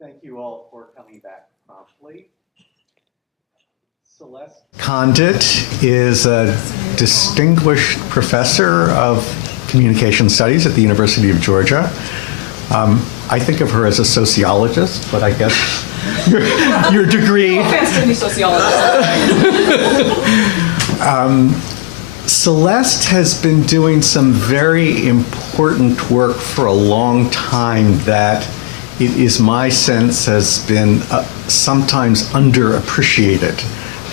Thank you all for coming back promptly. Celeste Condit is a distinguished professor of communication studies at the University of Georgia. I think of her as a sociologist, but I guess your degree... No offense to any sociologists. Celeste has been doing some very important work for a long time that it is my sense has been sometimes underappreciated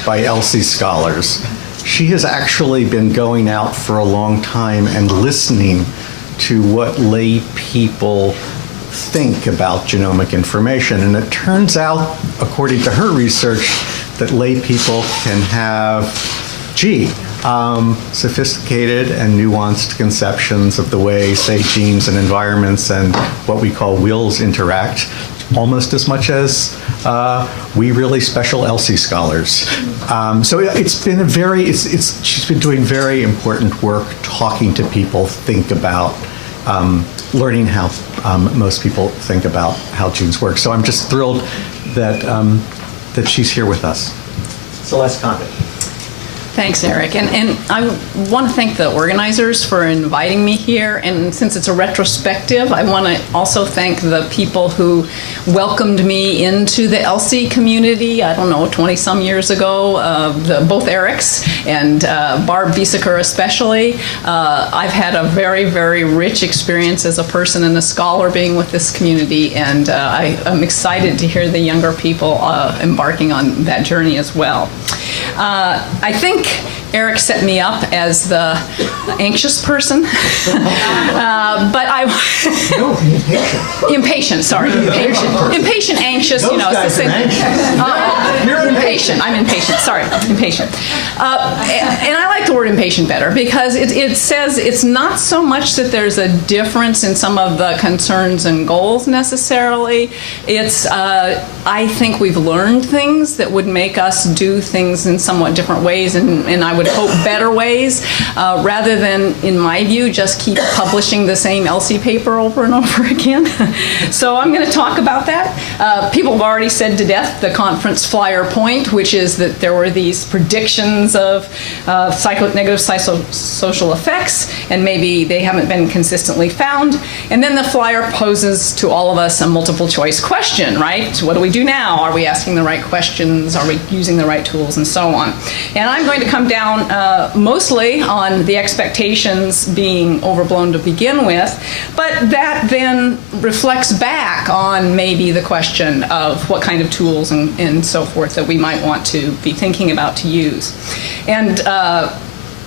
by ELSI scholars. She has actually been going out for a long time and listening to what lay people think about genomic information. And it turns out, according to her research, that lay people can have, sophisticated and nuanced conceptions of the way, say, genes and environments and what we call wills interact, almost as much as we really special ELSI scholars. So it's been she's been doing very important work talking to people, think about, learning how most people think about how genes work. So I'm just thrilled that, that she's here with us. Celeste Condit. Thanks, Eric. And I want to thank the organizers for inviting me here. And since it's a retrospective, I want to also thank the people who welcomed me into the ELSI community, I don't know, 20-some years ago, both Erics and Barb Biesecker especially. I've had a very, very rich experience as a person and a scholar being with this community, and I'm excited to hear the younger people embarking on that journey as well. I think Eric set me up as the anxious person, but impatient, anxious, you know, it's the same. Impatient, I'm impatient, sorry, impatient. And I like the word impatient better because it says it's not so much that there's a difference in some of the concerns and goals necessarily. It's, I think we've learned things that would make us do things in somewhat different ways, and I would hope better ways, rather than, in my view, just keep publishing the same ELSI paper over and over again. So I'm going to talk about that. People have already said to death the conference flyer point, which is that there were these predictions of negative psychosocial effects, and maybe they haven't been consistently found. And then the flyer poses to all of us a multiple choice question, right? What do we do now? Are we asking the right questions? Are we using the right tools? And so on. And I'm going to come down mostly on the expectations being overblown to begin with, but that then reflects back on maybe the question of what kind of tools and so forth that we might want to be thinking about to use. And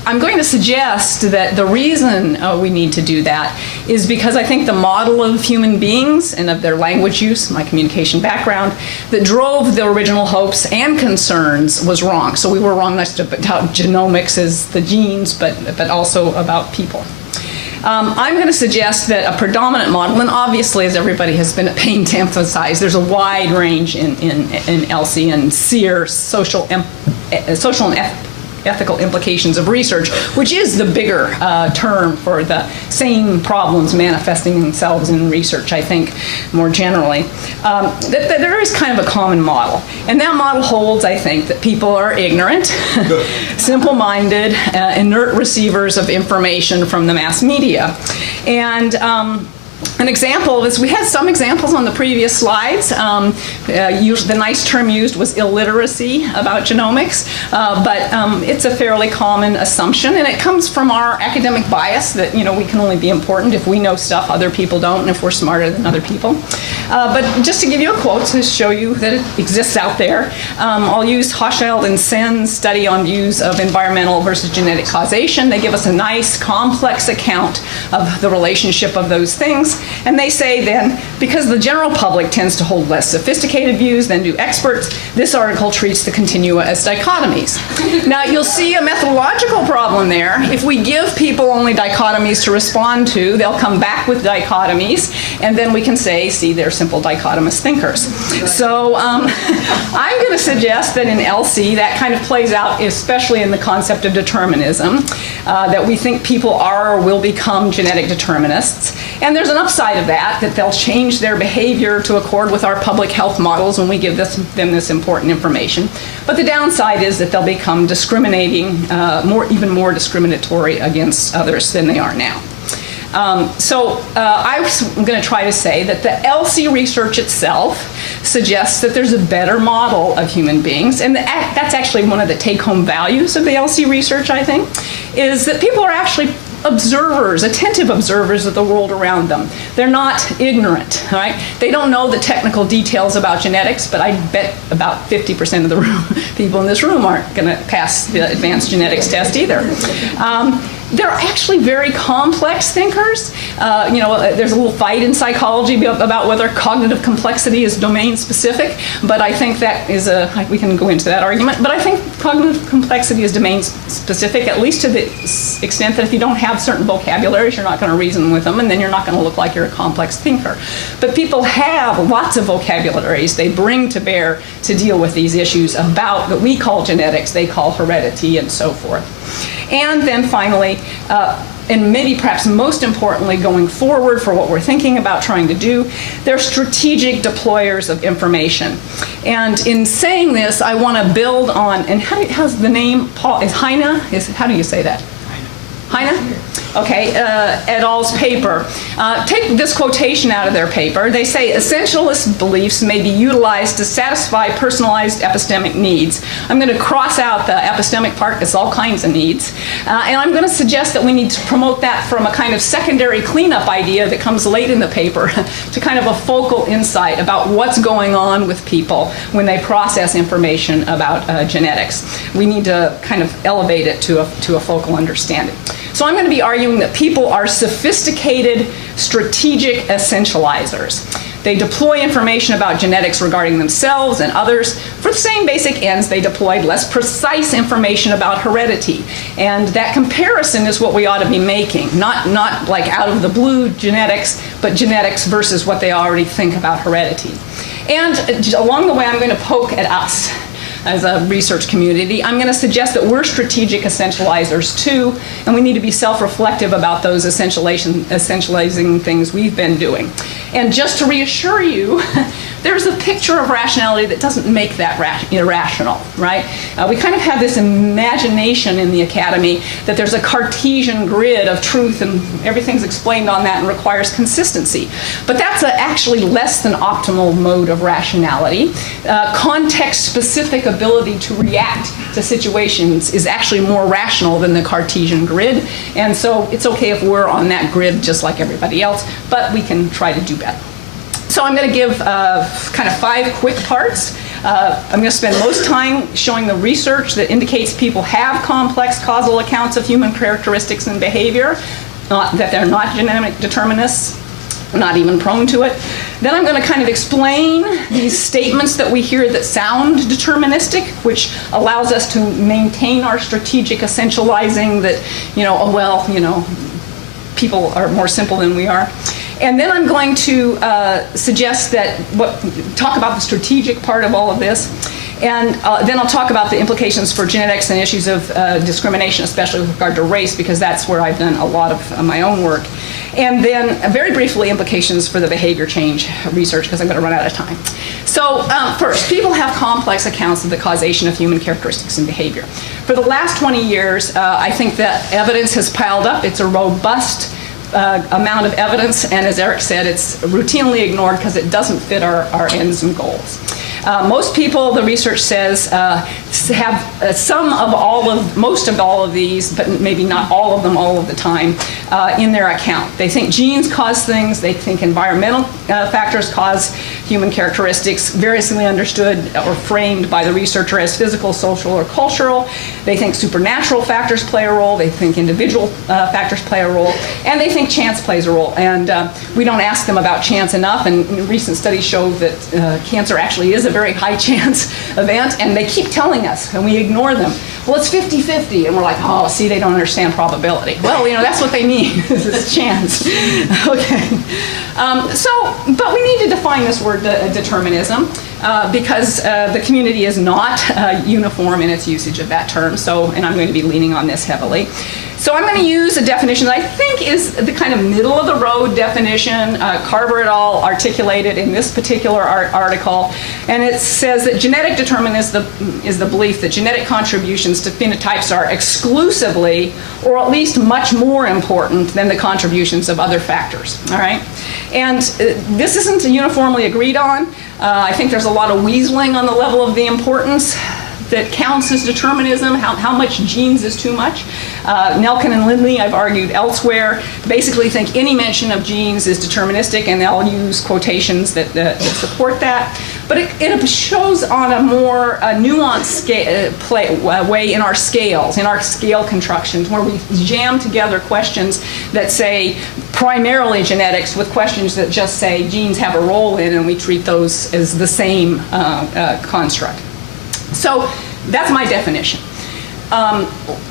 I'm going to suggest that the reason we need to do that is because I think the model of human beings and of their language use, my communication background, that drove the original hopes and concerns was wrong. So we were wrong not just about genomics as the genes, but also about people. I'm going to suggest that a predominant model, and obviously, as everybody has been at pains to emphasize, there's a wide range in ELSI and SEER, social and ethical implications of research, which is the bigger term for the same problems manifesting themselves in research, I think, more generally. That there is kind of a common model. And that model holds, I think, that people are ignorant, simple-minded, inert receivers of information from the mass media. And an example of this, we had some examples on the previous slides. The nice term used was illiteracy about genomics, but it's a fairly common assumption, and it comes from our academic bias that, you know, we can only be important if we know stuff other people don't and if we're smarter than other people. But just to give you a quote to show you that it exists out there, I'll use Hochschild and Sen's study on views of environmental versus genetic causation. They give us a nice, complex account of the relationship of those things. And they say then, because the general public tends to hold less sophisticated views than do experts, this article treats the continua as dichotomies. Now, you'll see a methodological problem there. If we give people only dichotomies to respond to, they'll come back with dichotomies, And then we can say, see, they're simple dichotomous thinkers. So I'm going to suggest that in ELSI that kind of plays out, especially in the concept of determinism, that we think people are or will become genetic determinists. And there's an upside of that they'll change their behavior to accord with our public health models when we give them this important information. But the downside is that they'll become discriminating, even more discriminatory against others than they are now. I'm going to try to say that the ELSI research itself suggests that there's a better model of human beings, and that's actually one of the take-home values of the ELSI research, I think, is that people are actually observers, attentive observers of the world around them. They're not ignorant, right? They don't know the technical details about genetics, but I bet about 50% of the people in this room aren't going to pass the advanced genetics test either. They're actually very complex thinkers. There's a little fight in psychology about whether cognitive complexity is domain specific, but I think that is we can go into that argument, but I think cognitive complexity is domain specific, at least to the extent that if you don't have certain vocabularies, you're not going to reason with them, and then you're not going to look like you're a complex thinker. But people have lots of vocabularies they bring to bear to deal with these issues about that we call genetics, they call heredity, and so forth. And then finally, and maybe perhaps most importantly going forward for what we're thinking about trying to do, they're strategic deployers of information. And in saying this, I want to build on, and how's the name, Paul, is Heine? How do you say that? Heine? Okay, et al.'s paper. Take this quotation out of their paper. They say, essentialist beliefs may be utilized to satisfy personalized epistemic needs. I'm going to cross out the epistemic part, it's all kinds of needs. And I'm going to suggest that we need to promote that from a kind of secondary cleanup idea that comes late in the paper to kind of a focal insight about what's going on with people when they process information about genetics. We need to kind of elevate it to a focal understanding. So I'm going to be arguing that people are sophisticated, strategic essentializers. They deploy information about genetics regarding themselves and others for the same basic ends. They deployed less precise information about heredity. And that comparison is what we ought to be making, not like out of the blue genetics, but genetics versus what they already think about heredity. And along the way, I'm going to poke at us as a research community. I'm going to suggest that we're strategic essentializers too, and we need to be self-reflective about those essentializing things we've been doing. And just to reassure you, there's a picture of rationality that doesn't make that irrational, right? We kind of have this imagination in the academy that there's a Cartesian grid of truth and everything's explained on that and requires consistency. But that's actually less than optimal mode of rationality. Context-specific ability to react to situations is actually more rational than the Cartesian grid. And so it's okay if we're on that grid just like everybody else, but we can try to do better. So I'm going to give kind of 5 quick parts. I'm going to spend most time showing the research that indicates people have complex causal accounts of human characteristics and behavior, that they're not genetic determinists, not even prone to it. Then I'm going to kind of explain these statements that we hear that sound deterministic, which allows us to maintain our strategic essentializing that, people are more simple than we are. And then I'm going to suggest that, talk about the strategic part of all of this. And then I'll talk about the implications for genetics and issues of discrimination, especially with regard to race, because that's where I've done a lot of my own work. And then very briefly, implications for the behavior change research, because I'm going to run out of time. So first, people have complex accounts of the causation of human characteristics and behavior. For the last 20 years, I think that evidence has piled up. It's a robust amount of evidence, and as Eric said, it's routinely ignored because it doesn't fit our ends and goals. Most people, the research says, have most of all of these, but maybe not all of them all of the time, in their account. They think genes cause things. They think environmental factors cause human characteristics, variously understood or framed by the researcher as physical, social, or cultural. They think supernatural factors play a role. They think individual factors play a role. And they think chance plays a role. And we don't ask them about chance enough. And recent studies show that cancer actually is a very high chance event. And they keep telling us, and we ignore them, well, it's 50-50. And we're like, oh, see, they don't understand probability. Well, that's what they mean. This is chance. Okay. But we need to define this word determinism because the community is not uniform in its usage of that term. And I'm going to be leaning on this heavily. So I'm going to use a definition that I think is the kind of middle of the road definition. Carver et al. Articulated in this particular article, and it says that genetic determinism is the belief that genetic contributions to phenotypes are exclusively, or at least much more important than the contributions of other factors. All right, and this isn't uniformly agreed on. I think there's a lot of weaseling on the level of the importance that counts as determinism, how much genes is too much. Nelkin and Lindley, I've argued elsewhere, basically think any mention of genes is deterministic, and they'll use quotations that support that. But it shows on a more nuanced way in our scales, in our scale constructions, where we jam together questions that say primarily genetics with questions that just say genes have a role in, and we treat those as the same construct. So that's my definition.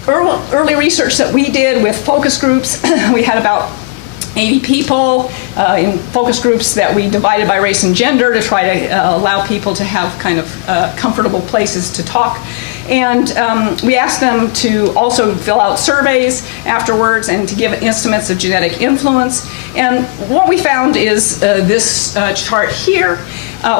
Early research that we did with focus groups, we had about 80 people in focus groups that we divided by race and gender to try to allow people to have kind of comfortable places to talk. And we asked them to also fill out surveys afterwards and to give estimates of genetic influence. And what we found is this chart here,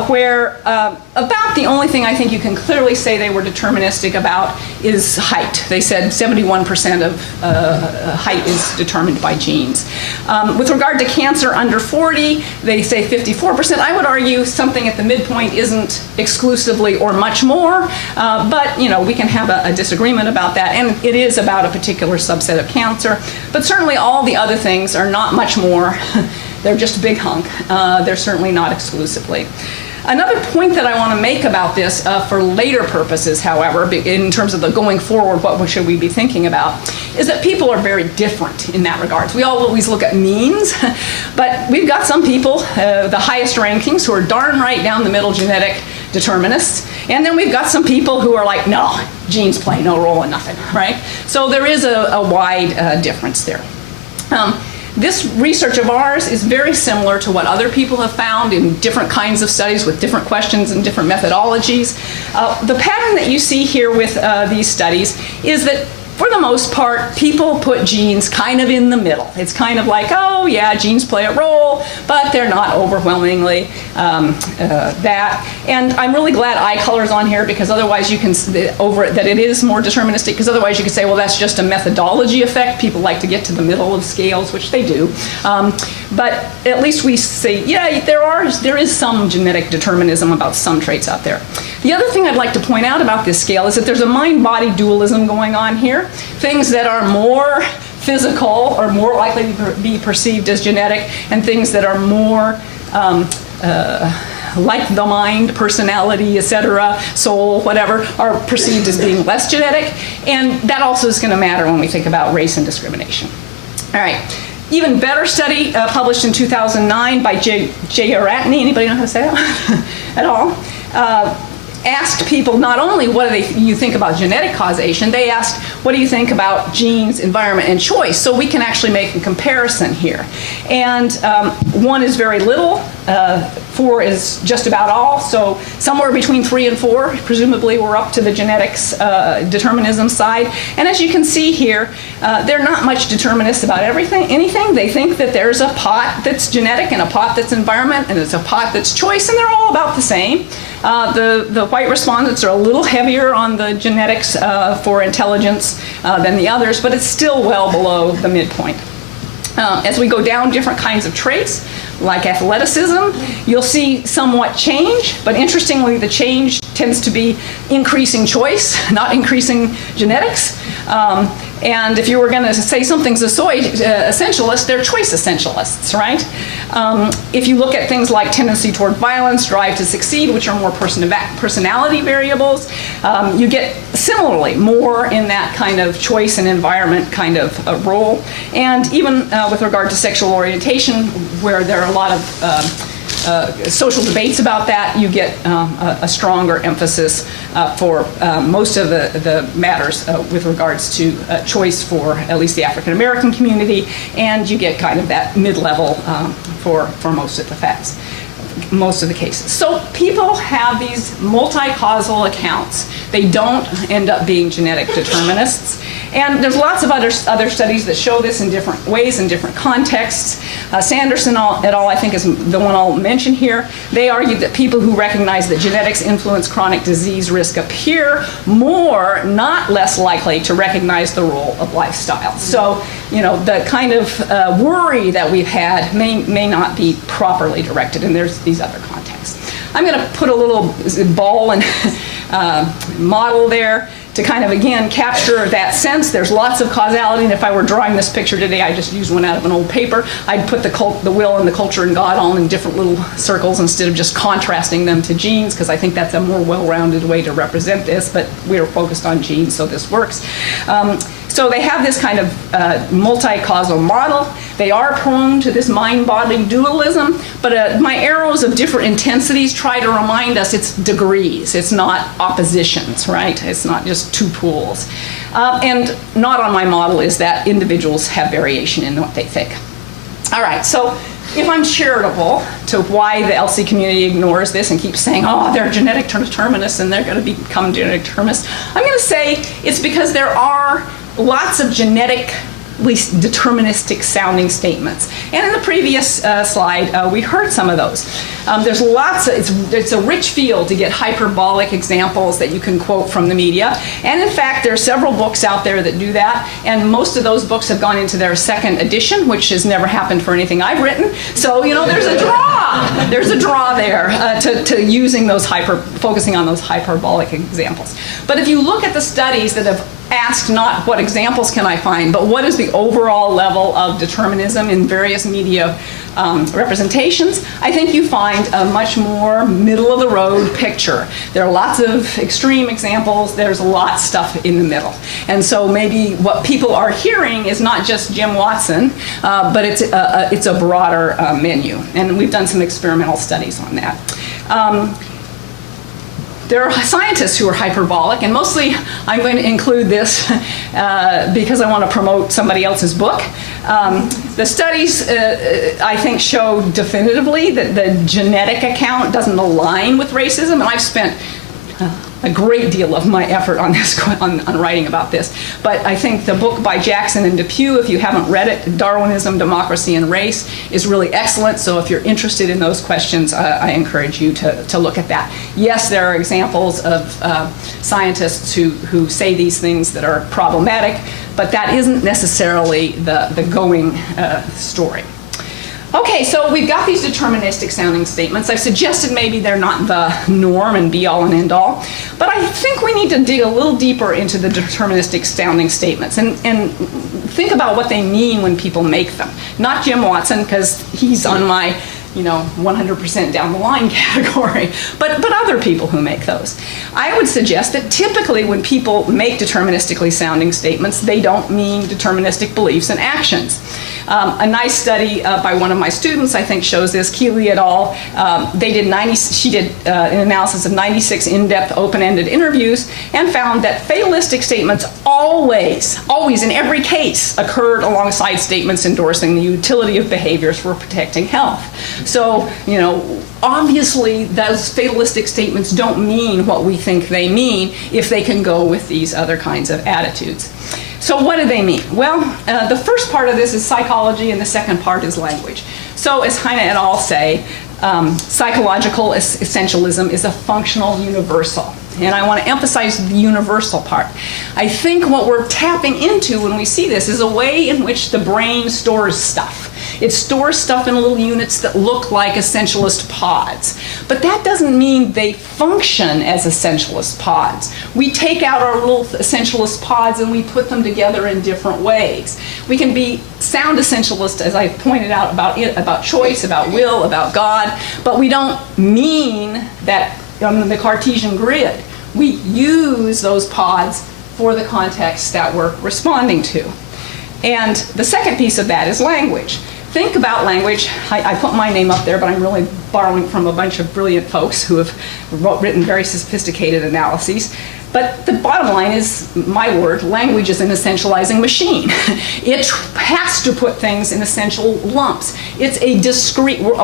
where about the only thing I think you can clearly say they were deterministic about is height. They said 71% of height is determined by genes. With regard to cancer under 40, they say 54%. I would argue something at the midpoint isn't exclusively or much more, but we can have a disagreement about that, and it is about a particular subset of cancer. But certainly all the other things are not much more. They're just a big hunk. They're certainly not exclusively. Another point that I want to make about this for later purposes, however, in terms of the going forward, what should we be thinking about, is that people are very different in that regard. We always look at means, but we've got some people, the highest rankings, who are darn right down the middle genetic determinists, and then we've got some people who are like, no, genes play no role in nothing, right? So there is a wide difference there. This research of ours is very similar to what other people have found in different kinds of studies with different questions and different methodologies. The pattern that you see here with these studies is that for the most part, people put genes kind of in the middle. It's kind of like, oh yeah, genes play a role, but they're not overwhelmingly that. And I'm really glad eye color's on here, because otherwise you can, that it is more deterministic, because otherwise you could say, well, that's just a methodology effect. People like to get to the middle of scales, which they do. But at least we say, yeah, there is some genetic determinism about some traits out there. The other thing I'd like to point out about this scale is that there's a mind-body dualism going on here. Things that are more physical are more likely to be perceived as genetic, and things that are more like the mind, personality, etc., soul, whatever, are perceived as being less genetic. And that also is going to matter when we think about race and discrimination. All right. Even better study published in 2009 by J. Aratney, anybody know how to say that at all? Asked people not only what do you think about genetic causation, they asked what do you think about genes, environment, and choice, so we can actually make a comparison here. And 1 is very little, 4 is just about all, so somewhere between 3 and 4, presumably we're up to the genetics determinism side. And as you can see here, they're not much determinists about anything. They think that there's a pot that's genetic and a pot that's environment, and there's a pot that's choice, and they're all about the same. The white respondents are a little heavier on the genetics for intelligence than the others, but it's still well below the midpoint. As we go down different kinds of traits, like athleticism, you'll see somewhat change, but interestingly, the change tends to be increasing choice, not increasing genetics. And if you were going to say something's essentialist, they're choice essentialists, right? If you look at things like tendency toward violence, drive to succeed, which are more personality variables, you get similarly more in that kind of choice and environment kind of role. And even with regard to sexual orientation, where there are a lot of social debates about that, you get a stronger emphasis for most of the matters with regards to choice for at least the African American community, and you get kind of that mid-level for most of the facts, most of the cases. So people have these multi-causal accounts. They don't end up being genetic determinists. And there's lots of other studies that show this in different ways, in different contexts. Sanderson et al., I think, is the one I'll mention here. They argued that people who recognize that genetics influence chronic disease risk appear more, not less likely to recognize the role of lifestyle. So, you know, the kind of worry that we've had may not be properly directed, and there's these other contexts. I'm going to put a little ball and model there to kind of, again, capture that sense. There's lots of causality, and if I were drawing this picture today, I just used one out of an old paper. I'd put the will and the culture and God all in different little circles instead of just contrasting them to genes, because I think that's a more well-rounded way to represent this, but we're focused on genes, so this works. So they have this kind of multi-causal model. They are prone to this mind-body dualism, but my arrows of different intensities try to remind us it's degrees. It's not oppositions, right? It's not just two poles. And not on my model is that individuals have variation in what they think. All right, so if I'm charitable to why the ELSI community ignores this and keeps saying, oh, they're genetic determinists and they're going to become genetic determinists, I'm going to say it's because there are lots of genetically deterministic sounding statements. And in the previous slide, we heard some of those. There's lots of, it's a rich field to get hyperbolic examples that you can quote from the media. And in fact, there are several books out there that do that. And most of those books have gone into their second edition, which has never happened for anything I've written. So, you know, there's a draw. There's a draw there to using those focusing on those hyperbolic examples. But if you look at the studies that have asked not what examples can I find, but what is the overall level of determinism in various media representations, I think you find a much more middle-of-the-road picture. There are lots of extreme examples. There's a lot of stuff in the middle. And so maybe what people are hearing is not just Jim Watson, but it's a broader menu. And we've done some experimental studies on that. There are scientists who are hyperbolic, and mostly I'm going to include this because I want to promote somebody else's book. The studies, I think, show definitively that the genetic account doesn't align with racism, and I've spent a great deal of my effort on this, on writing about this. But I think the book by Jackson and Depew, if you haven't read it, Darwinism, Democracy, and Race, is really excellent. So if you're interested in those questions, I encourage you to look at that. Yes, there are examples of scientists who say these things that are problematic, but that isn't necessarily the going story. Okay, so we've got these deterministic sounding statements. I've suggested maybe they're not the norm and be all and end all, but I think we need to dig a little deeper into the deterministic sounding statements and think about what they mean when people make them. Not Jim Watson, because he's on my 100% down the line category, but other people who make those. I would suggest that typically when people make deterministically sounding statements, they don't mean deterministic beliefs and actions. A nice study by one of my students, I think, shows this. Keeley et al. She did an analysis of 96 in-depth, open-ended interviews and found that fatalistic statements always in every case occurred alongside statements endorsing the utility of behaviors for protecting health. So, obviously those fatalistic statements don't mean what we think they mean if they can go with these other kinds of attitudes. So what do they mean? Well, the first part of this is psychology and the second part is language. So as Heine et al. Say, psychological essentialism is a functional universal. And I want to emphasize the universal part. I think what we're tapping into when we see this is a way in which the brain stores stuff. It stores stuff in little units that look like essentialist pods. But that doesn't mean they function as essentialist pods. We take out our little essentialist pods and we put them together in different ways. We can be sound essentialist, as I pointed out, about choice, about will, about God, but we don't mean that on the Cartesian grid. We use those pods for the context that we're responding to. And the second piece of that is language. think about language. I put my name up there, but I'm really borrowing from a bunch of brilliant folks who have written very sophisticated analyses. But the bottom line is, my word, language is an essentializing machine. It has to put things in essential lumps. It's a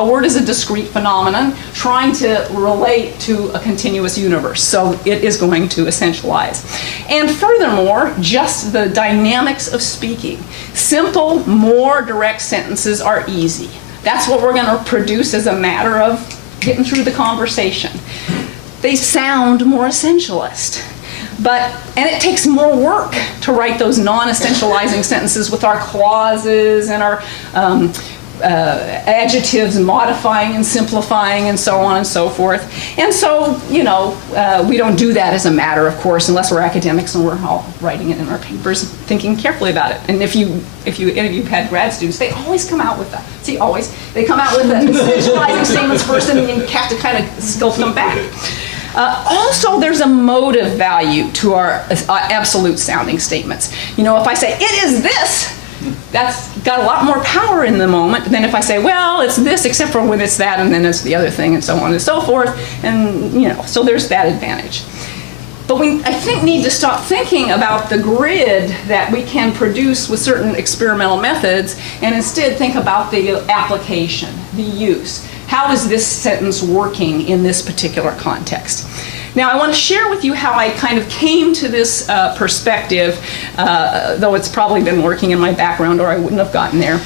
word is a discrete phenomenon trying to relate to a continuous universe. So it is going to essentialize. And furthermore, just the dynamics of speaking. Simple, more direct sentences are easy. That's what we're going to produce as a matter of getting through the conversation. They sound more essentialist. And it takes more work to write those non-essentializing sentences with our clauses and our adjectives modifying and simplifying and so on and so forth. And so, we don't do that as a matter, of course, unless we're academics and we're all writing it in our papers, thinking carefully about it. And if you've had grad students, they always come out with that. See, always. They come out with the essentializing statements first, and then you have to kind of sculpt them back. Also, there's a motive value to our absolute sounding statements. If I say, it is this, that's got a lot more power in the moment than if I say, well, it's this except for when it's that and then it's the other thing and so on and so forth. And, so there's that advantage. But we, I think, need to stop thinking about the grid that we can produce with certain experimental methods and instead think about the application, the use. How is this sentence working in this particular context? Now, I want to share with you how I kind of came to this perspective, though it's probably been working in my background or I wouldn't have gotten there,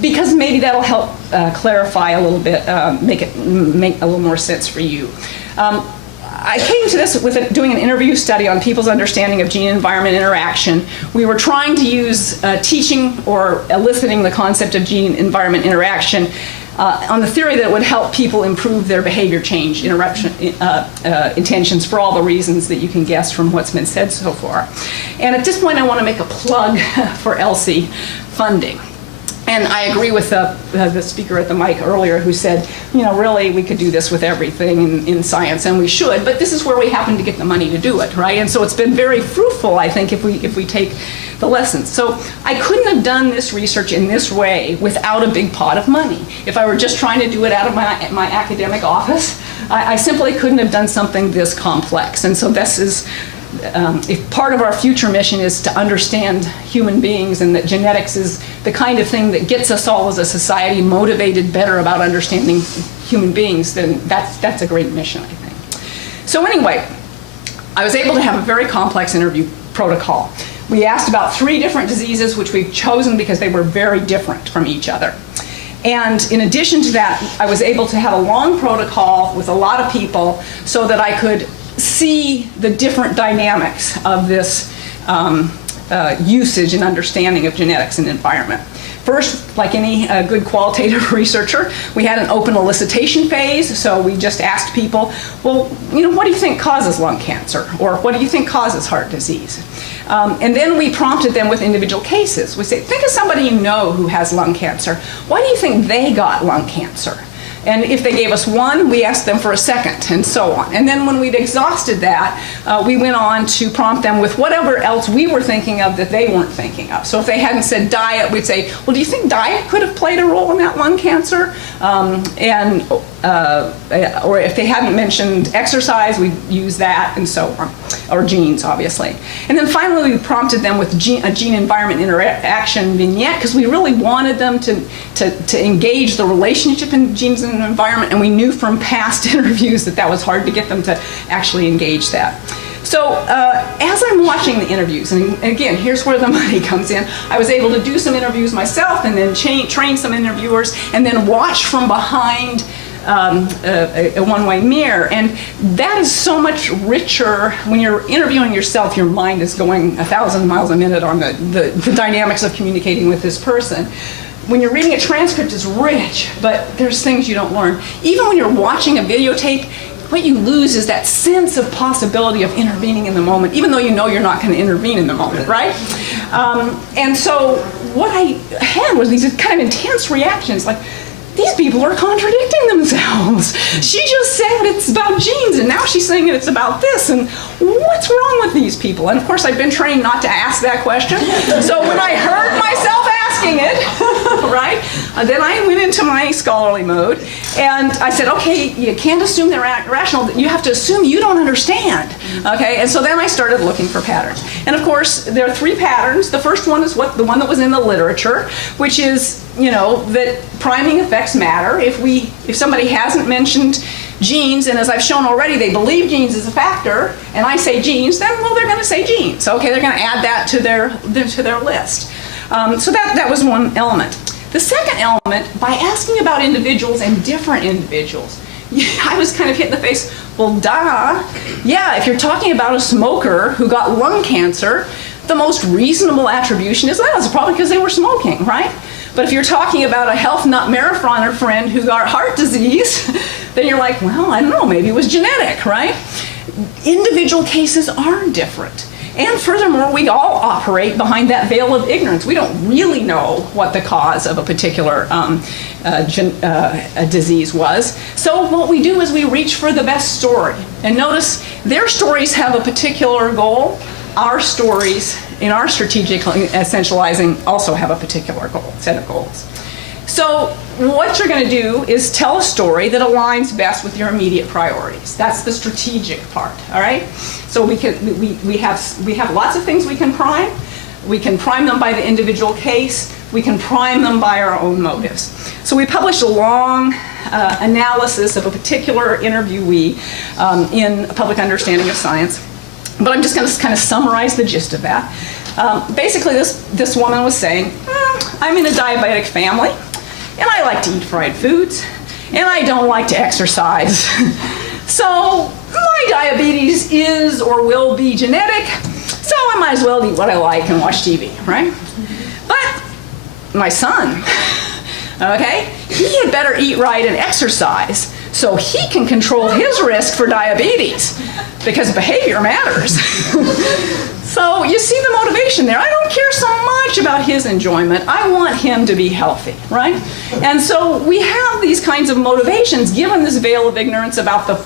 because maybe that'll help clarify a little bit, make a little more sense for you. I came to this with doing an interview study on people's understanding of gene-environment interaction. We were trying to use teaching or eliciting the concept of gene-environment interaction on the theory that it would help people improve their behavior change intentions for all the reasons that you can guess from what's been said so far. And at this point, I want to make a plug for ELSI funding. And I agree with the speaker at the mic earlier who said, really, we could do this with everything in science, and we should, but this is where we happen to get the money to do it, right? And so it's been very fruitful, I think, if we take the lessons. So I couldn't have done this research in this way without a big pot of money. If I were just trying to do it out of my academic office, I simply couldn't have done something this complex. And so this is, if part of our future mission is to understand human beings and that genetics is the kind of thing that gets us all as a society motivated better about understanding human beings, then that's a great mission, I think. So anyway, I was able to have a very complex interview protocol. We asked about 3 different diseases, which we've chosen because they were very different from each other. And in addition to that, I was able to have a long protocol with a lot of people so that I could see the different dynamics of this usage and understanding of genetics and environment. First, like any good qualitative researcher, we had an open elicitation phase, so we just asked people, well, what do you think causes lung cancer? Or what do you think causes heart disease? And then we prompted them with individual cases. We say, think of somebody you know who has lung cancer. Why do you think they got lung cancer? And if they gave us 1, we asked them for a second, and so on. And then when we'd exhausted that, we went on to prompt them with whatever else we were thinking of that they weren't thinking of. So if they hadn't said diet, we'd say, well, do you think diet could have played a role in that lung cancer? Or if they hadn't mentioned exercise, we'd use that, and so on. Or genes, obviously. And then finally, we prompted them with a gene-environment interaction vignette, because we really wanted them to engage the relationship in genes and environment, and we knew from past interviews that was hard to get them to actually engage that. So as I'm watching the interviews, and again, here's where the money comes in, I was able to do some interviews myself and then train some interviewers and then watch from behind a one-way mirror. And that is so much richer. When you're interviewing yourself, your mind is going 1,000 miles a minute on the dynamics of communicating with this person. When you're reading a transcript, it's rich, but there's things you don't learn. Even when you're watching a videotape, what you lose is that sense of possibility of intervening in the moment, even though you know you're not going to intervene in the moment, right? And so what I had was these kind of intense reactions, like, these people are contradicting themselves. She just said it's about genes, and now she's saying it's about this, and what's wrong with these people? And of course, I've been trained not to ask that question. So when I heard myself ask asking it, right? Then I went into my scholarly mode, and I said, okay, you can't assume they're rational. You have to assume you don't understand, okay? And so then I started looking for patterns. And of course, there are 3 patterns. The first one is the one that was in the literature, which is, that priming effects matter. If somebody hasn't mentioned genes, and as I've shown already, they believe genes is a factor, and I say genes, then, well, they're going to say genes. Okay, they're going to add that to their list. So that was one element. The second element, by asking about individuals and different individuals, I was kind of hit in the face, well, duh. Yeah, if you're talking about a smoker who got lung cancer, the most reasonable attribution is, well, it's probably because they were smoking, right? But if you're talking about a health nut marathoner friend who got heart disease, then you're like, well, I don't know, maybe it was genetic, right? Individual cases are different. And furthermore, we all operate behind that veil of ignorance. We don't really know what the cause of a particular disease was. So what we do is we reach for the best story. And notice, their stories have a particular goal. Our stories, in our strategic essentializing, also have a particular set of goals. So what you're going to do is tell a story that aligns best with your immediate priorities. That's the strategic part, all right? So we have lots of things we can prime. We can prime them by the individual case. We can prime them by our own motives. So we published a long analysis of a particular interviewee in Public Understanding of Science. But I'm just going to kind of summarize the gist of that. Basically, this woman was saying, I'm in a diabetic family, and I like to eat fried foods, and I don't like to exercise. So my diabetes is or will be genetic, so I might as well eat what I like and watch TV, right? But my son, okay, he had better eat right and exercise so he can control his risk for diabetes, because behavior matters. So you see the motivation there. I don't care so much about his enjoyment. I want him to be healthy, right? And so we have these kinds of motivations given this veil of ignorance about the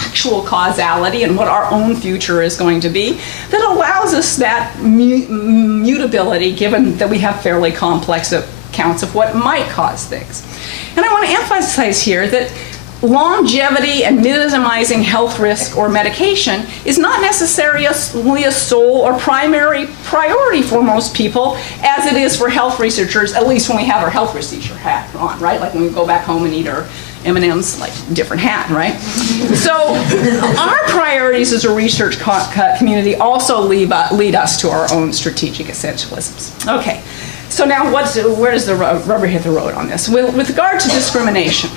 actual causality and what our own future is going to be that allows us that mutability given that we have fairly complex accounts of what might cause things. And I want to emphasize here that longevity and minimizing health risk or medication is not necessarily a sole or primary priority for most people, as it is for health researchers, at least when we have our health researcher hat on, right? Like when we go back home and eat our M&Ms, like different hat, right? So our priorities as a research community also lead us to our own strategic essentialisms. Okay, so now where does the rubber hit the road on this? With regard to discrimination,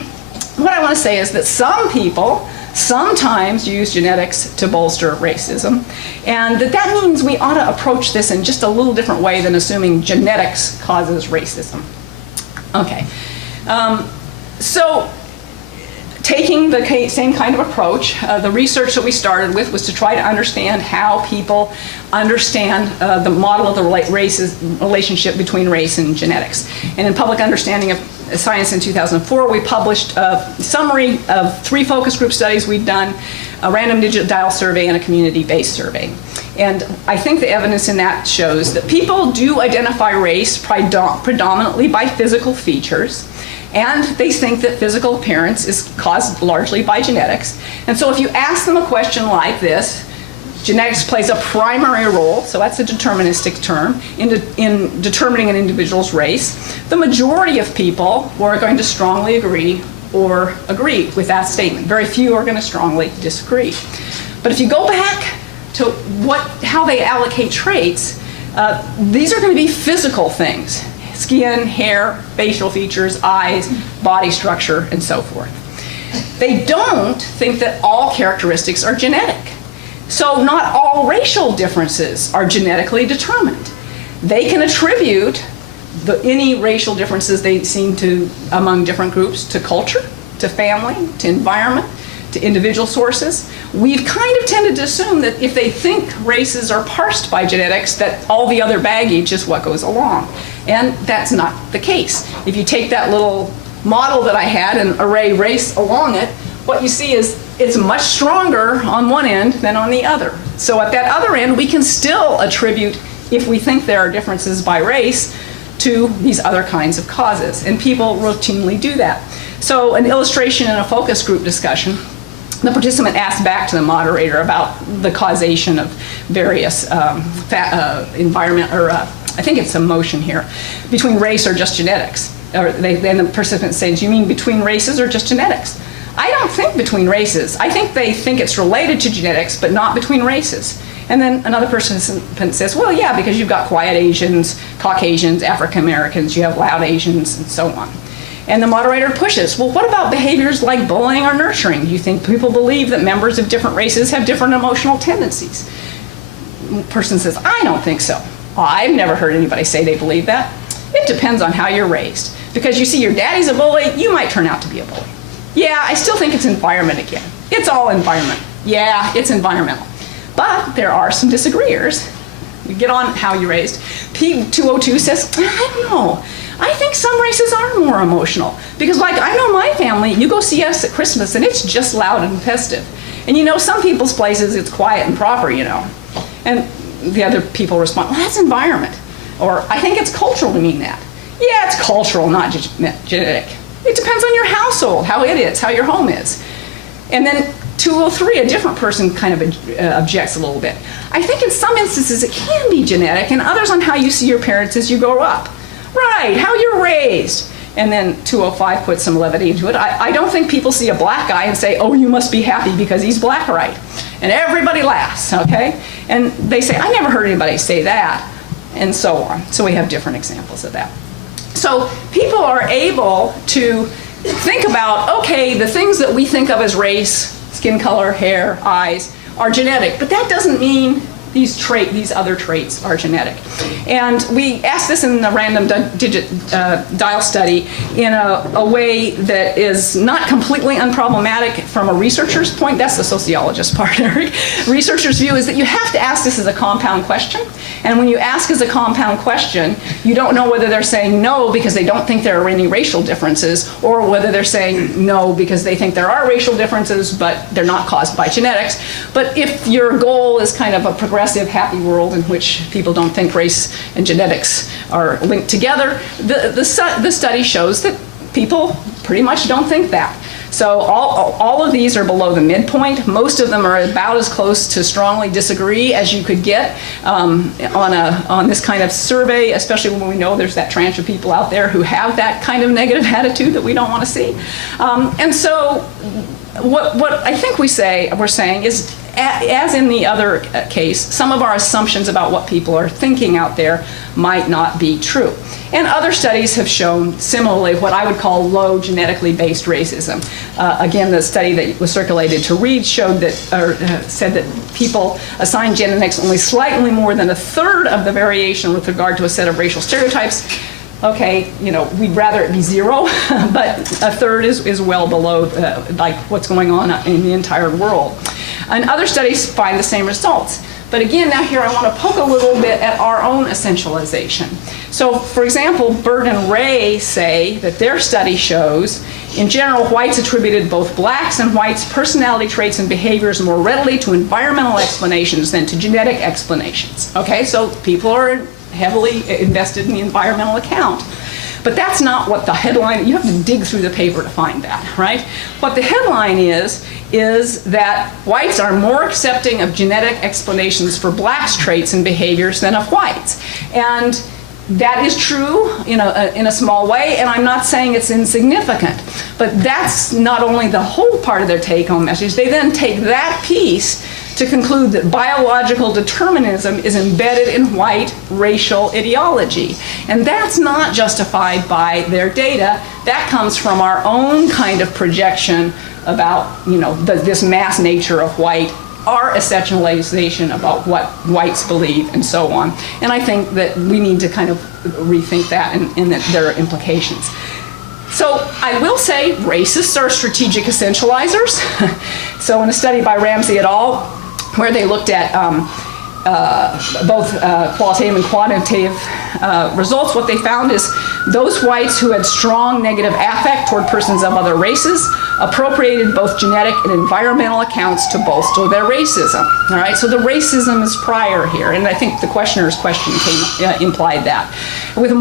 what I want to say is that some people sometimes use genetics to bolster racism, and that means we ought to approach this in just a little different way than assuming genetics causes racism. Okay, so taking the same kind of approach, the research that we started with was to try to understand how people understand the model of the relationship between race and genetics. And in Public Understanding of Science in 2004, we published a summary of 3 focus group studies we'd done, a random digital survey and a community-based survey. And I think the evidence in that shows that people do identify race predominantly by physical features, and they think that physical appearance is caused largely by genetics. And so if you ask them a question like this, genetics plays a primary role, so that's a deterministic term, in determining an individual's race, the majority of people are going to strongly agree with that statement. Very few are going to strongly disagree. But if you go back to how they allocate traits, these are going to be physical things: skin, hair, facial features, eyes, body structure, and so forth. They don't think that all characteristics are genetic. So not all racial differences are genetically determined. They can attribute any racial differences they seem to among different groups to culture, to family, to environment, to individual sources. We've kind of tended to assume that if they think races are parsed by genetics, that all the other baggage is what goes along. And that's not the case. If you take that little model that I had and array race along it, what you see is it's much stronger on one end than on the other. So at that other end, we can still attribute, if we think there are differences by race, to these other kinds of causes. And people routinely do that. So an illustration in a focus group discussion, the participant asked back to the moderator about the causation of various environment, or I think it's emotion here, between race or just genetics. Then the participant says, you mean between races or just genetics? I don't think between races. I think they think it's related to genetics, but not between races. And then another participant says, well, yeah, because you've got quiet Asians, Caucasians, African Americans, you have loud Asians, and so on. And the moderator pushes, well, what about behaviors like bullying or nurturing? Do you think people believe that members of different races have different emotional tendencies? The person says, I don't think so. Well, I've never heard anybody say they believe that. It depends on how you're raised. Because you see, your daddy's a bully, you might turn out to be a bully. Yeah, I still think it's environment again. It's all environment. Yeah, it's environmental. But there are some disagreeers. We get on how you're raised. P202 says, I don't know. I think some races are more emotional. Because like, I know my family, you go see us at Christmas and it's just loud and festive. And you know, some people's places it's quiet and proper, you know. And the other people respond, well, that's environment. Or I think it's cultural to mean that. Yeah, it's cultural, not genetic. It depends on your household, how it is, how your home is. And then 203, a different person kind of objects a little bit. I think in some instances it can be genetic, and others on how you see your parents as you grow up. Right, how you're raised. And then 205 puts some levity into it. I don't think people see a black guy and say, oh, you must be happy because he's black, right? And everybody laughs, okay? And they say, I never heard anybody say that, and so on. So we have different examples of that. So people are able to think about, okay, the things that we think of as race, skin color, hair, eyes, are genetic, but that doesn't mean these other traits are genetic. And we asked this in the random digit dial study in a way that is not completely unproblematic from a researcher's point. That's the sociologist part, Eric. Researcher's view is that you have to ask this as a compound question. And when you ask as a compound question, you don't know whether they're saying no because they don't think there are any racial differences, or whether they're saying no because they think there are racial differences, but they're not caused by genetics. But if your goal is kind of a progressive, happy world in which people don't think race and genetics are linked together, the study shows that people pretty much don't think that. So all of these are below the midpoint. Most of them are about as close to strongly disagree as you could get on this kind of survey, especially when we know there's that tranche of people out there who have that kind of negative attitude that we don't want to see. And so what I think we're saying is, as in the other case, some of our assumptions about what people are thinking out there might not be true. And other studies have shown similarly what I would call low genetically based racism. Again, the study that was circulated to read showed that, said that people assign genetics only slightly more than a third of the variation with regard to a set of racial stereotypes. Okay, you know, we'd rather it be zero, but a third is well below like what's going on in the entire world. And other studies find the same results. But again, now here I want to poke a little bit at our own essentialization. So, for example, Bird and Ray say that their study shows, in general, whites attributed both blacks and whites' personality traits and behaviors more readily to environmental explanations than to genetic explanations. Okay, so people are heavily invested in the environmental account. But that's not what the headline, you have to dig through the paper to find that, right? What the headline is that whites are more accepting of genetic explanations for blacks' traits and behaviors than of whites. And that is true in a small way, and I'm not saying it's insignificant. But that's not only the whole part of their take-home message, they then take that piece to conclude that biological determinism is embedded in white racial ideology. And that's not justified by their data. That comes from our own kind of projection about, you know, this mass nature of white, our essentialization about what whites believe, and so on. And I think that we need to kind of rethink that, and that there are implications. So I will say racists are strategic essentializers. So in a study by Ramsey et al., where they looked at both qualitative and quantitative results, what they found is those whites who had strong negative affect toward persons of other races appropriated both genetic and environmental accounts to bolster their racism. All right, so the racism is prior here, and I think the questioner's question implied that. With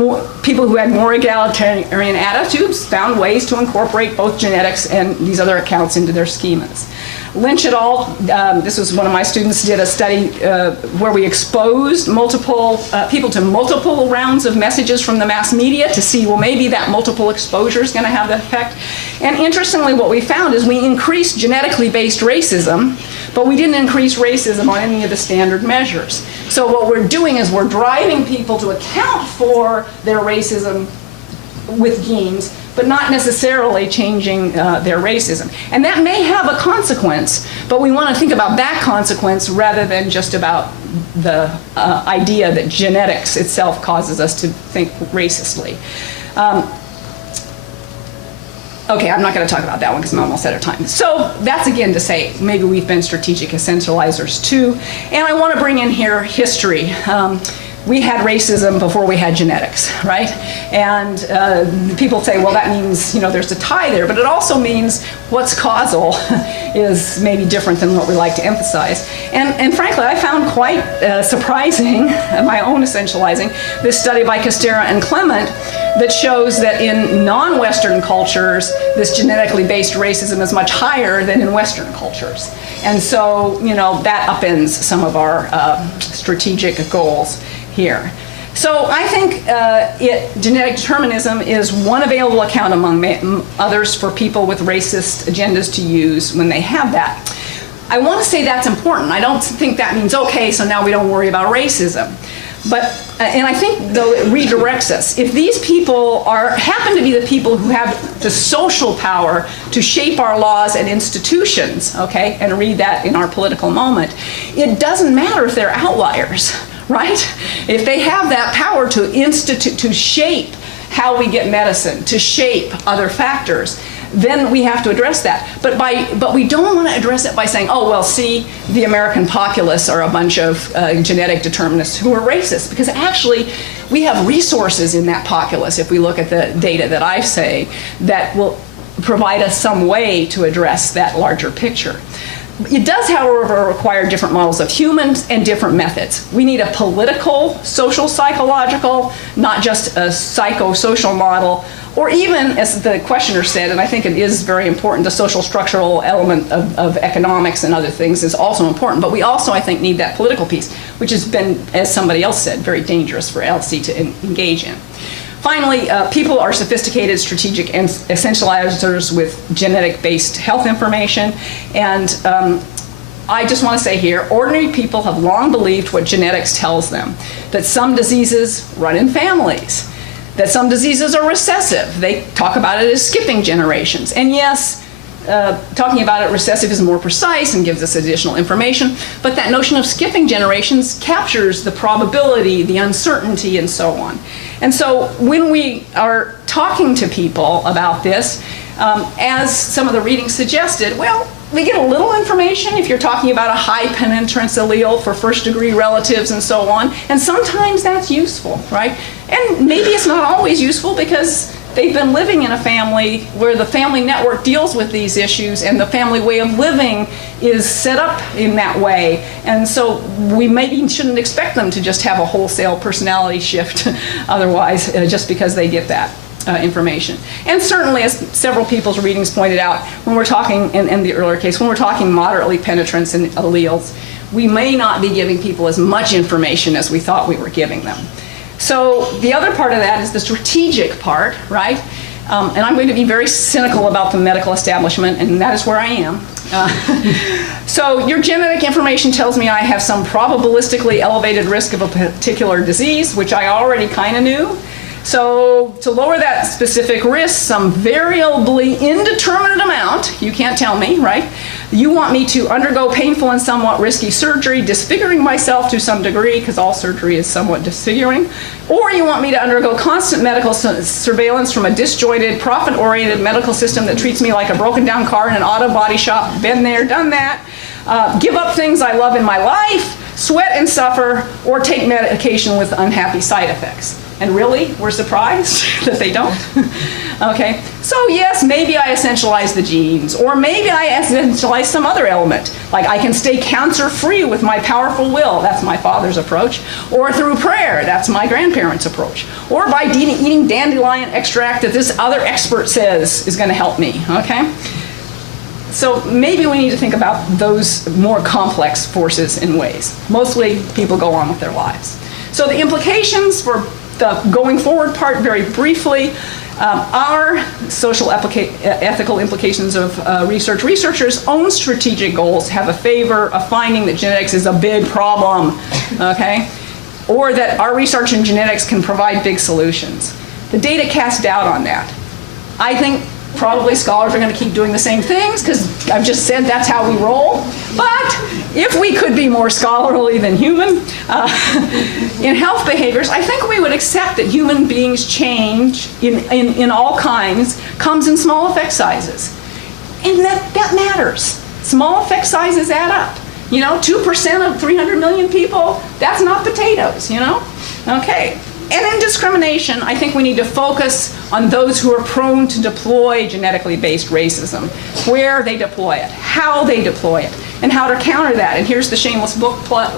people who had more egalitarian attitudes found ways to incorporate both genetics and these other accounts into their schemas. Lynch et al., this was one of my students, did a study where we exposed people to multiple rounds of messages from the mass media to see, well, maybe that multiple exposure is going to have the effect. And interestingly, what we found is we increased genetically based racism, but we didn't increase racism on any of the standard measures. So what we're doing is we're driving people to account for their racism with genes, but not necessarily changing their racism. And that may have a consequence, but we want to think about that consequence rather than just about the idea that genetics itself causes us to think racistly. Okay, I'm not going to talk about that one because I'm almost out of time. So that's again to say maybe we've been strategic essentializers too. And I want to bring in here history. We had racism before we had genetics, right? And people say, well, that means, there's a tie there, but it also means what's causal is maybe different than what we like to emphasize. And frankly, I found quite surprising, my own essentializing, this study by Costera and Clement that shows that in non-Western cultures, this genetically based racism is much higher than in Western cultures. And so, that upends some of our strategic goals here. So I think genetic determinism is one available account among others for people with racist agendas to use when they have that. I want to say that's important. I don't think that means, okay, so now we don't worry about racism. But, and I think, though, it redirects us. If these people happen to be the people who have the social power to shape our laws and institutions, okay, and read that in our political moment, it doesn't matter if they're outliers, right? If they have that power to shape how we get medicine, to shape other factors, then we have to address that. But we don't want to address it by saying, oh, well, see, the American populace are a bunch of genetic determinists who are racist. Because actually, we have resources in that populace, if we look at the data that I say, that will provide us some way to address that larger picture. It does, however, require different models of humans and different methods. We need a political, social, psychological, not just a psychosocial model, or even, as the questioner said, and I think it is very important, the social structural element of economics and other things is also important, but we also, I think, need that political piece, which has been, as somebody else said, very dangerous for ELSI to engage in. Finally, people are sophisticated, strategic, and essentializers with genetic-based health information. And I just want to say here, ordinary people have long believed what genetics tells them, that some diseases run in families, that some diseases are recessive. They talk about it as skipping generations. And yes, talking about it recessive is more precise and gives us additional information, but that notion of skipping generations captures the probability, the uncertainty, and so on. And so when we are talking to people about this, as some of the readings suggested, well, we get a little information if you're talking about a high penetrance allele for first-degree relatives and so on, and sometimes that's useful, right? And maybe it's not always useful because they've been living in a family where the family network deals with these issues and the family way of living is set up in that way. And so we maybe shouldn't expect them to just have a wholesale personality shift otherwise, just because they get that information. And certainly, as several people's readings pointed out, when we're talking, in the earlier case, when we're talking moderately penetrance in alleles, we may not be giving people as much information as we thought we were giving them. So the other part of that is the strategic part, right? And I'm going to be very cynical about the medical establishment, and that is where I am. So your genetic information tells me I have some probabilistically elevated risk of a particular disease, which I already kind of knew. So to lower that specific risk, some variably indeterminate amount, you can't tell me, right? You want me to undergo painful and somewhat risky surgery, disfiguring myself to some degree, because all surgery is somewhat disfiguring, or you want me to undergo constant medical surveillance from a disjointed, profit-oriented medical system that treats me like a broken down car in an auto body shop. Been there, done that. give up things I love in my life, sweat and suffer, or take medication with unhappy side effects. And really, we're surprised that they don't. Okay, so yes, maybe I essentialize the genes, or maybe I essentialize some other element, like I can stay cancer-free with my powerful will, that's my father's approach, or through prayer, that's my grandparents' approach, or by eating dandelion extract that this other expert says is going to help me, okay? So maybe we need to think about those more complex forces and ways. Mostly, people go on with their lives. So the implications for the going forward part, very briefly, are social ethical implications of research. Researchers' own strategic goals have a favor of finding that genetics is a big problem, okay? Or that our research in genetics can provide big solutions. The data cast doubt on that. I think probably scholars are going to keep doing the same things because I've just said that's how we roll. But if we could be more scholarly than human in health behaviors, I think we would accept that human beings change in all kinds comes in small effect sizes. And that matters. Small effect sizes add up. You know, 2% of 300 million people, that's not potatoes, you know? Okay. And in discrimination, I think we need to focus on those who are prone to deploy genetically based racism, where they deploy it, how they deploy it, and how to counter that. And here's the shameless book plug.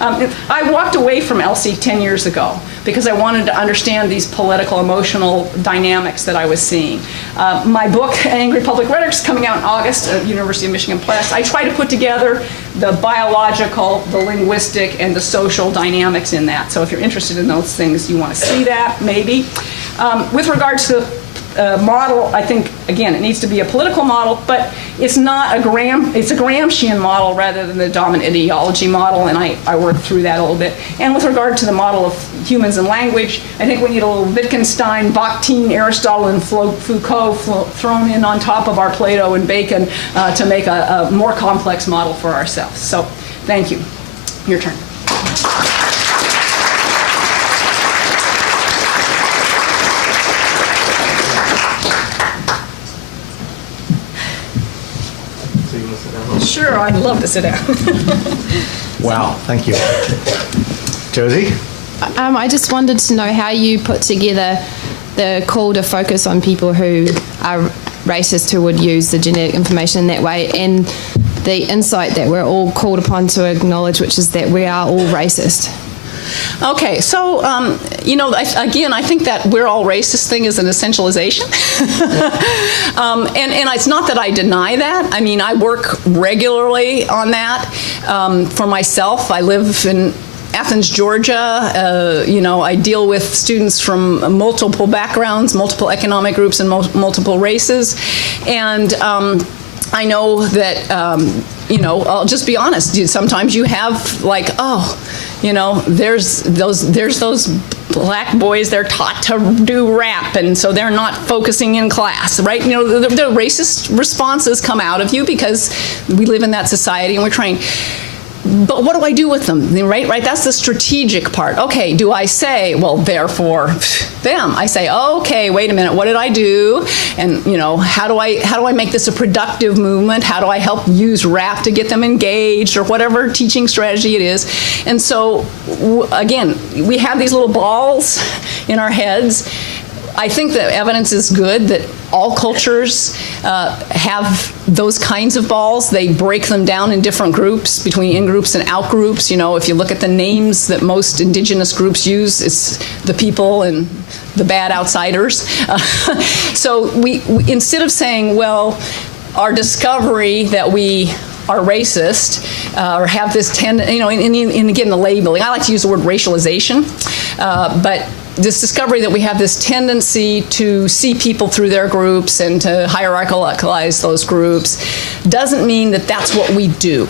I walked away from ELSI 10 years ago because I wanted to understand these political, emotional dynamics that I was seeing. My book, Angry Public Rhetoric, is coming out in August at University of Michigan Press. I try to put together the biological, the linguistic, and the social dynamics in that. So if you're interested in those things, you want to see that, maybe. With regards to model, I think, again, it needs to be a political model, but it's not it's a Gramscian model rather than the dominant ideology model, and I worked through that a little bit. And with regard to the model of humans and language, I think we need a little Wittgenstein, Bakhtin, Aristotle, and Foucault thrown in on top of our Plato and Bacon to make a more complex model for ourselves. So, thank you. Your turn. Sure, I'd love to sit down. Wow, thank you. Josie? I just wanted to know how you put together the call to focus on people who are racist who would use the genetic information in that way, and the insight that we're all called upon to acknowledge, which is that we are all racist. Okay, so, you know, I think that we're all racist thing is an essentialization. And it's not that I deny that. I mean, I work regularly on that for myself. I live in Athens, Georgia. You know, I deal with students from multiple backgrounds, multiple economic groups, and multiple races. And I know that, you know, I'll just be honest, sometimes you have like, oh, you know, there's those black boys, they're taught to do rap, and so they're not focusing in class, right? You know, the racist responses come out of you because we live in that society and we're trained. But what do I do with them, right? That's the strategic part. Okay, do I say, well, therefore them? I say, okay, wait a minute, what did I do? And, you know, how do I make this a productive movement? How do I help use rap to get them engaged, or whatever teaching strategy it is? And so, again, we have these little balls in our heads. I think the evidence is good that all cultures have those kinds of balls. They break them down in different groups, between in-groups and out-groups. You know, if you look at the names that most indigenous groups use, it's the people and the bad outsiders. So we instead of saying, well, our discovery that we are racist or have this tendency, you know, and again, the labeling. I like to use the word racialization, but this discovery that we have this tendency to see people through their groups and to hierarchicalize those groups doesn't mean that that's what we do,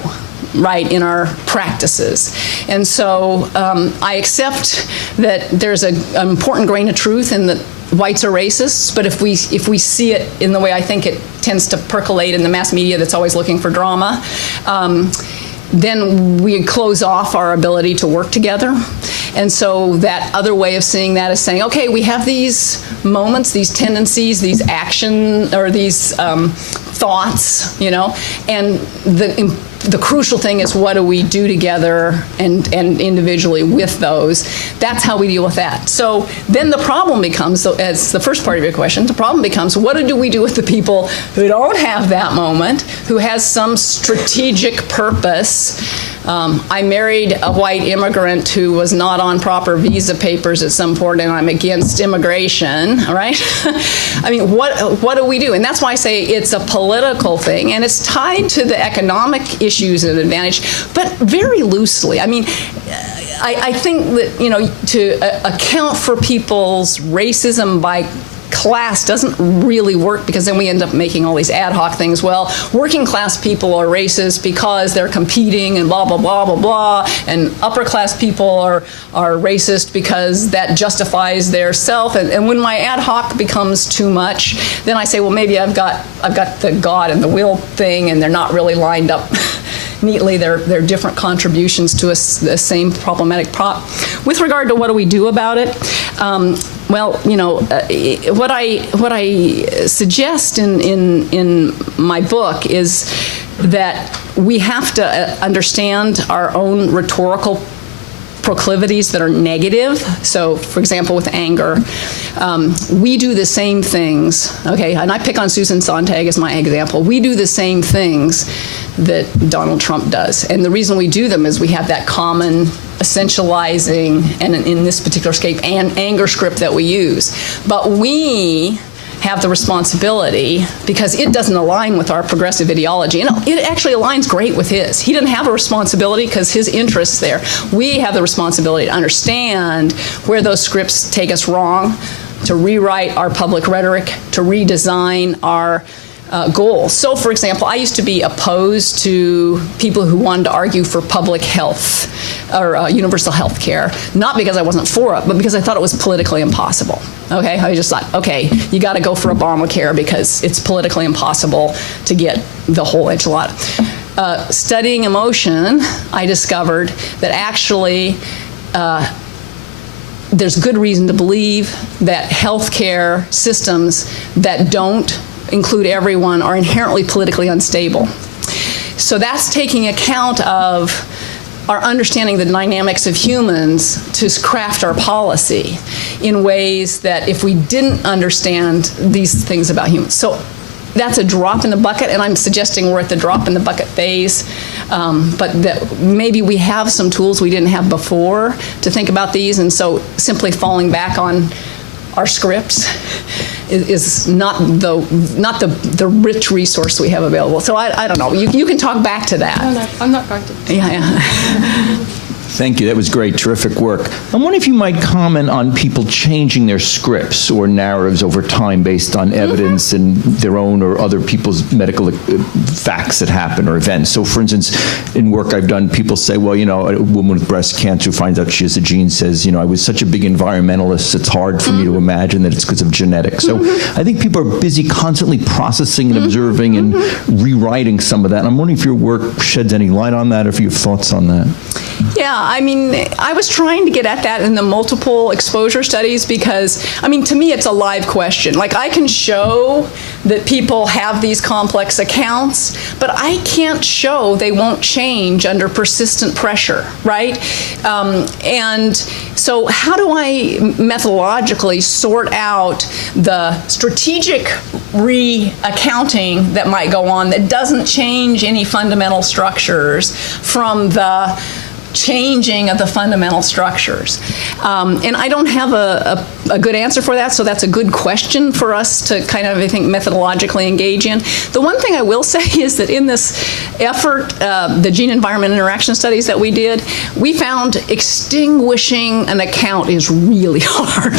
right, in our practices. And so I accept that there's an important grain of truth in that whites are racists, but if we see it in the way I think it tends to percolate in the mass media that's always looking for drama, then we close off our ability to work together. And so that other way of seeing that is saying, okay, we have these moments, these tendencies, these action, or these thoughts, and the crucial thing is, what do we do together and individually with those? That's how we deal with that. So then the problem becomes, so as the first part of your question, the problem becomes, what do we do with the people who don't have that moment, who has some strategic purpose? I married a white immigrant who was not on proper visa papers at some point, and I'm against immigration, all right? I mean, what do we do? And that's why I say it's a political thing, and it's tied to the economic issues and advantage, but very loosely. I mean, I think that, to account for people's racism by class doesn't really work, because then we end up making all these ad hoc things. Well, working class people are racist because they're competing and blah, blah, blah, blah, blah, and upper class people are racist because that justifies their self. And when my ad hoc becomes too much, then I say, well, maybe I've got the God and the will thing, and they're not really lined up neatly. They're different contributions to the same problematic prop. With regard to what do we do about it, what I suggest in my book is that we have to understand our own rhetorical proclivities that are negative. So, for example, with anger, we do the same things, okay, and I pick on Susan Sontag as my example. We do the same things that Donald Trump does. And the reason we do them is we have that common essentializing, and in this particular case, anger script that we use. But we have the responsibility, because it doesn't align with our progressive ideology, and it actually aligns great with his. He didn't have a responsibility because his interests there. We have the responsibility to understand where those scripts take us wrong, to rewrite our public rhetoric, to redesign our goals. So, for example, I used to be opposed to people who wanted to argue for public health or universal health care, not because I wasn't for it, but because I thought it was politically impossible. Okay, I just thought, okay, you got to go for Obamacare because it's politically impossible to get the whole enchilada. Studying emotion, I discovered that actually there's good reason to believe that healthcare systems that don't include everyone are inherently politically unstable. So that's taking account of our understanding the dynamics of humans to craft our policy in ways that if we didn't understand these things about humans. So that's a drop in the bucket, and I'm suggesting we're at the drop in the bucket phase, but that maybe we have some tools we didn't have before to think about these, and so simply falling back on our scripts is not the rich resource we have available. So I don't know. You can talk back to that. No, I'm not going to. Yeah. Thank you. That was great. Terrific work. I'm wondering if you might comment on people changing their scripts or narratives over time based on evidence and their own or other people's medical facts that happen or events. So, for instance, in work I've done, people say, well, a woman with breast cancer who finds out she has a gene says, I was such a big environmentalist, it's hard for me to imagine that it's because of genetics. So I think people are busy constantly processing and observing and rewriting some of that. And I'm wondering if your work sheds any light on that or if you have thoughts on that. Yeah, I mean, I was trying to get at that in the multiple exposure studies because, to me, it's a live question. Like, I can show that people have these complex accounts, but I can't show they won't change under persistent pressure, right? And so how do I methodologically sort out the strategic reaccounting that might go on that doesn't change any fundamental structures from the changing of the fundamental structures? And I don't have a good answer for that, so that's a good question for us to kind of, I think, methodologically engage in. The one thing I will say is that in this effort, the gene-environment interaction studies that we did, we found extinguishing an account is really hard.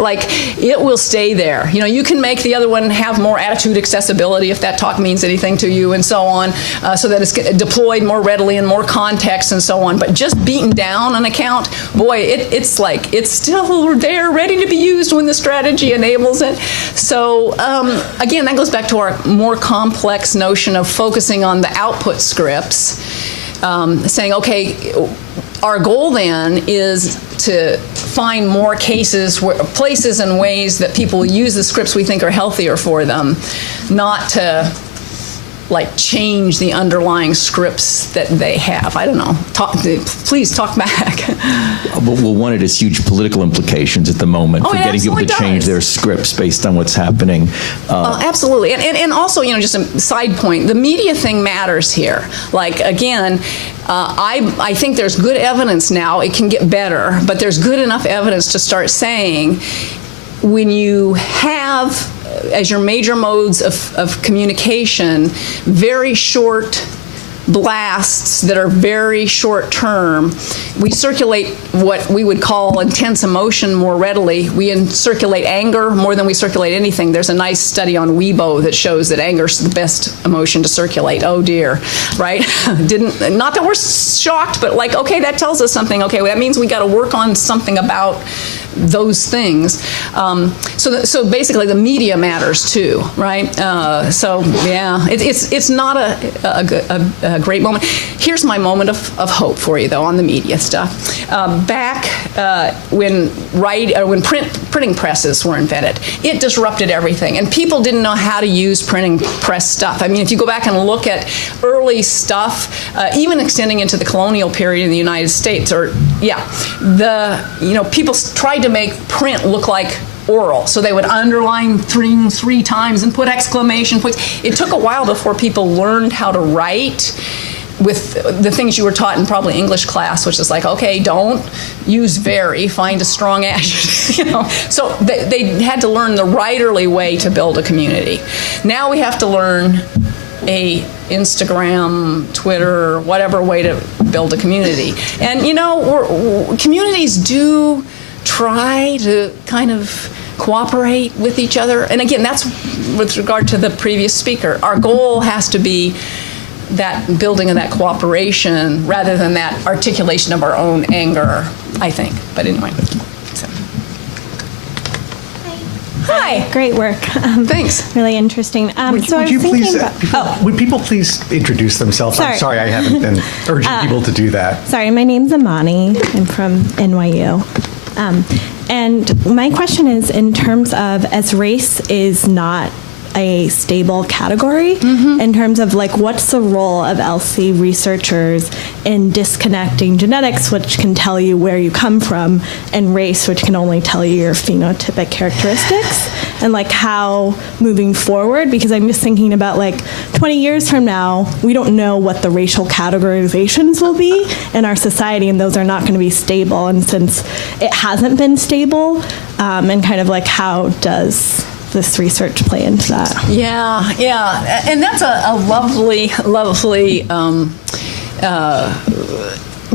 Like, it will stay there. You can make the other one have more attitude accessibility if that talk means anything to you and so on, so that it's deployed more readily in more context and so on. But just beating down an account, boy, it's still there, ready to be used when the strategy enables it. So again, that goes back to our more complex notion of focusing on the output scripts, saying, okay, our goal then is to find more places and ways that people use the scripts we think are healthier for them, not to change the underlying scripts that they have. I don't know. Please talk back. Well, one, it has huge political implications at the moment for getting people to change their scripts based on what's happening. Absolutely. And also, just a side point, the media thing matters here. Again, I think there's good evidence now. It can get better, but there's good enough evidence to start saying when you have as your major modes of communication, very short blasts that are very short term. We circulate what we would call intense emotion more readily. We circulate anger more than we circulate anything. There's a nice study on Weibo that shows that anger is the best emotion to circulate. Oh dear, right? Not that we're shocked, but okay, that tells us something. Okay, well, that means we got to work on something about those things. So basically the media matters too, right? So yeah, it's not a great moment. Here's my moment of hope for you though on the media stuff. Back when printing presses were invented, it disrupted everything, and people didn't know how to use printing press stuff. I mean, if you go back and look at early stuff, even extending into the colonial period in the United States, people tried to make print look like oral. So they would underline things 3 times and put exclamation points. It took a while before people learned how to write with the things you were taught in probably English class, which is okay, don't use very, find a strong adjective, So they had to learn the writerly way to build a community. Now we have to learn a Instagram, Twitter, whatever way to build a community. And communities do try to kind of cooperate with each other. And again, that's with regard to the previous speaker. Our goal has to be that building of that cooperation rather than that articulation of our own anger, I think. But anyway. So. Hi. Great work. Thanks. Really interesting. Would people please introduce themselves? Sorry. I'm sorry I haven't been urging people to do that. Sorry, my name's Amani. I'm from NYU. And my question is, in terms of, as race is not a stable category, in terms of what's the role of ELSI researchers in disconnecting genetics, which can tell you where you come from, and race, which can only tell you your phenotypic characteristics, and how moving forward, because I'm just thinking about 20 years from now, we don't know what the racial categorizations will be in our society, and those are not going to be stable. And since it hasn't been stable, and kind of how does this research play into that? Yeah, and that's a lovely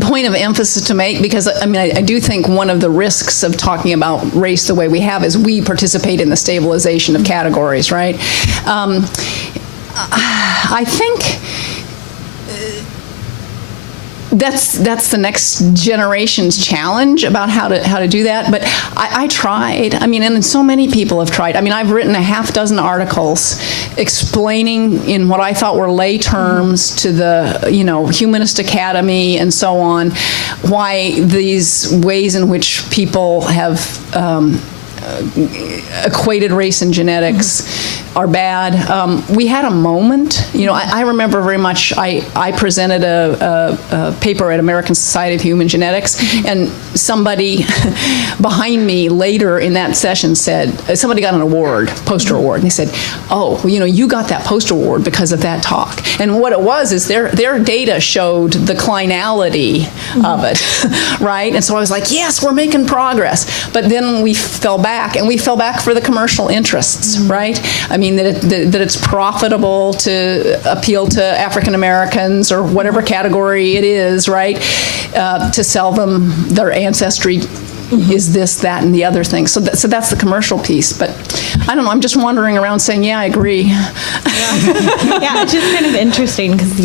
point of emphasis to make, because I do think one of the risks of talking about race the way we have is we participate in the stabilization of categories, right? I think that's the next generation's challenge about how to do that. But I tried. And so many people have tried. I've written a half dozen articles explaining in what I thought were lay terms to the Humanist Academy and so on why these ways in which people have equated race and genetics are bad. We had a moment. I remember very much. I presented a paper at American Society of Human Genetics, and somebody behind me later in that session said, somebody got an award, poster award, and they said, "Oh, well, you got that poster award because of that talk." And what it was is their data showed the clinality of it, right? And so I was like, "Yes, we're making progress." But then we fell back, and we fell back for the commercial interests, right? That it's profitable to appeal to African Americans or whatever category it is, right? To sell them their ancestry is this, that, and the other thing. So that's the commercial piece. But I don't know. I'm just wandering around saying, yeah, I agree. Yeah, it's just kind of interesting because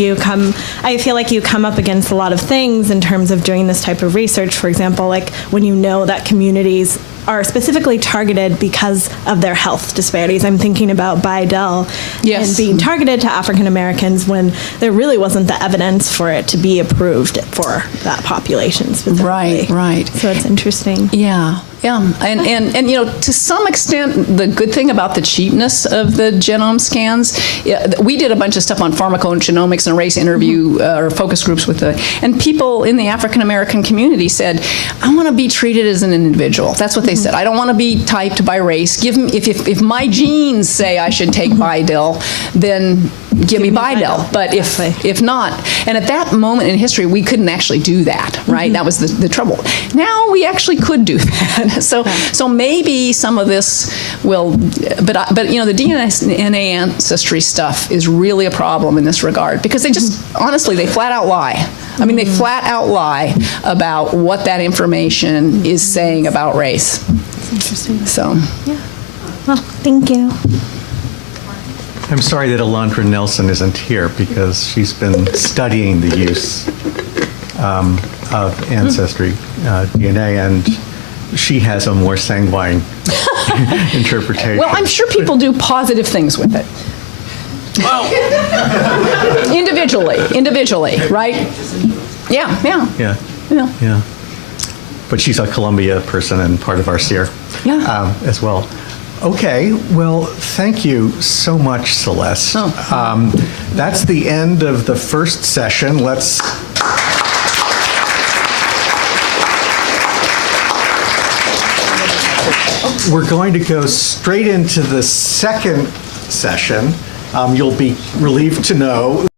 I feel like you come up against a lot of things in terms of doing this type of research. For example, when that communities are specifically targeted because of their health disparities. I'm thinking about Bidel and being targeted to African Americans when there really wasn't the evidence for it to be approved for that population specifically. Right. So it's interesting. Yeah. And to some extent, the good thing about the cheapness of the genome scans, we did a bunch of stuff on pharmacogenomics and race interview or focus groups and people in the African American community said, I want to be treated as an individual. That's what they said. I don't want to be typed by race. Give me, if my genes say I should take Bidel, then give me Bidel. But if not, and at that moment in history, we couldn't actually do that, right? That was the trouble. Now we actually could do that. So maybe some of this will, but the DNA ancestry stuff is really a problem in this regard because they just, honestly, they flat out lie. I mean, they flat out lie about what that information is saying about race. That's interesting. So. Yeah. Well, thank you. I'm sorry that Alondra Nelson isn't here because she's been studying the use of ancestry DNA, and she has a more sanguine interpretation. Well, I'm sure people do positive things with it. Individually, right? Yeah. But she's a Columbia person and part of our SEER as well. Okay, well, thank you so much, Celeste. That's the end of the first session. We're going to go straight into the second session. You'll be relieved to know